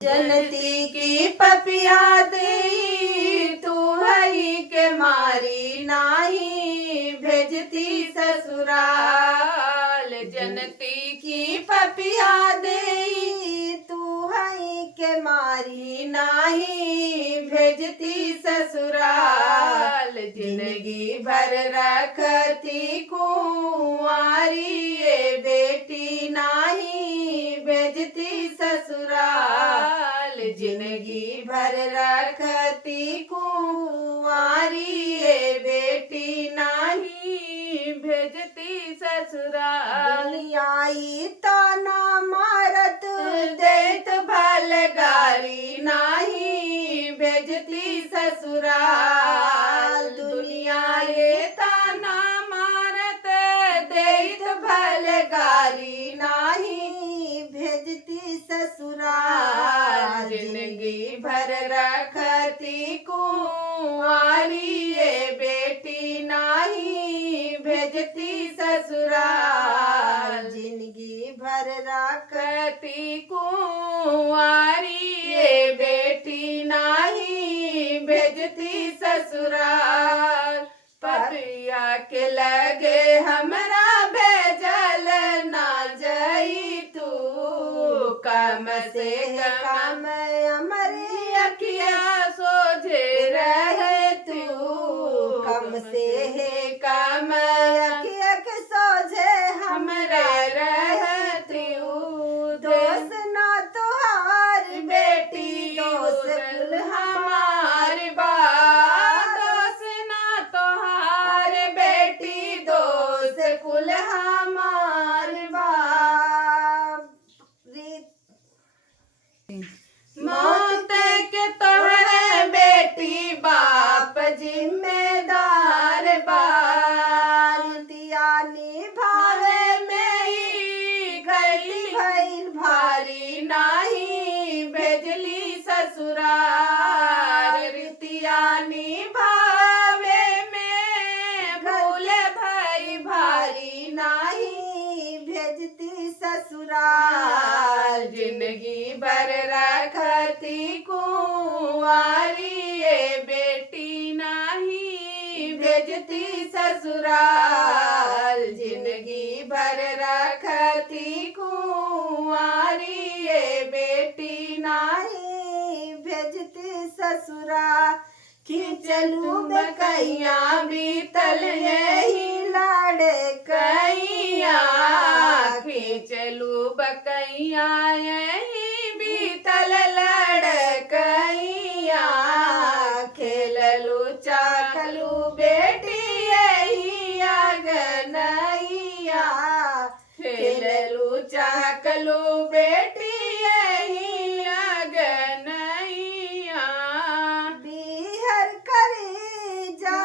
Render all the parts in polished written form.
जनती की पपिया दे तू हई के मारी नाही भेजती ससुराल। जनती की पपिया दे तू हई के मारी नाही भेजती ससुराल। जिंदगी भर रखती कुंवारी ये बेटी नाही भेजती ससुराल। जिंदगी भर रखती कुंवारी ये बेटी नाही भेजती ससुराल। दुनियाई ताना मारत देत भलगारी नाही भेजती ससुराल। दुनिया ये ताना मारत देत भलगारी नाही भेजती ससुराल। जिंदगी भर रखती कुंवारी ये बेटी नाही भेजती ससुराल। जिंदगी भर रखती कुंवारी ये बेटी नाही भेजती ससुराल। पपिया के लगे हमरा भेजल ना जई तू कम से कम हमारी अखिया सोझे रहे तू। कम से कम अखिया के सोझे हमरा रहे तू। दोस्त ना तुहार बेटी दोस्त कुल हमार बा। दोस्त ना तुहार बेटी दोस्त कुल हमार बा। मौत के तोहरे बेटी बाप जिम्मेदार बार। दिया निभावे में ही गई भइल भारी नाही भेजली ससुराल। रितिया निभावे में भूले भाई भारी नाही भेजती ससुराल। जिंदगी भर रखती कुंवारी ये बेटी नाही भेजती ससुराल। जिंदगी भर रखती कुंवारी ये बेटी नाही भेजती ससुराल। खिंचलू बकैया बीतल यही लड़कैया। खिंचलू बकैया यही बीतल लड़कैया। खेललू चाकलू बेटी यही अगनैया। खेललू चाकलू बेटी यही अगनैया। बिहर करे जा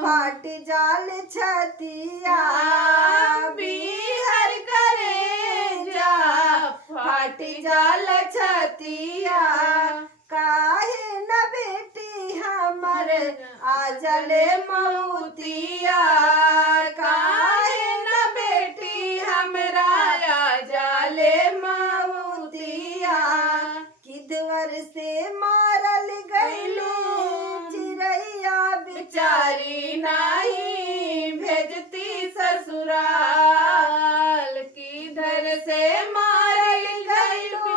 फाट जाल छतिया। बिहर करे जा फाट जाल छतिया। काहे न बेटी हमर आजले मौतिया। काहे न बेटी हमरा आजले मौतिया। किदवर से मारल गइलू चिरैया बेचारी नाही भेजती ससुराल। किधर से मारल गइलू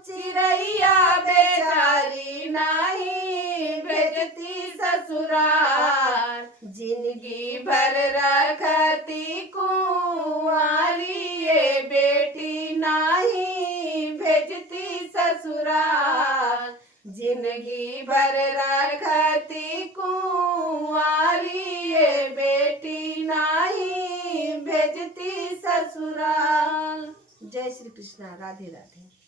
चिरैया बेचारी नाही भेजती ससुराल। जिंदगी भर रखती कुंवारी ये बेटी नाही भेजती ससुराल। जिंदगी भर रखती कुंवारी ये बेटी नाही भेजती ससुराल। जय श्री कृष्णा। राधे राधे।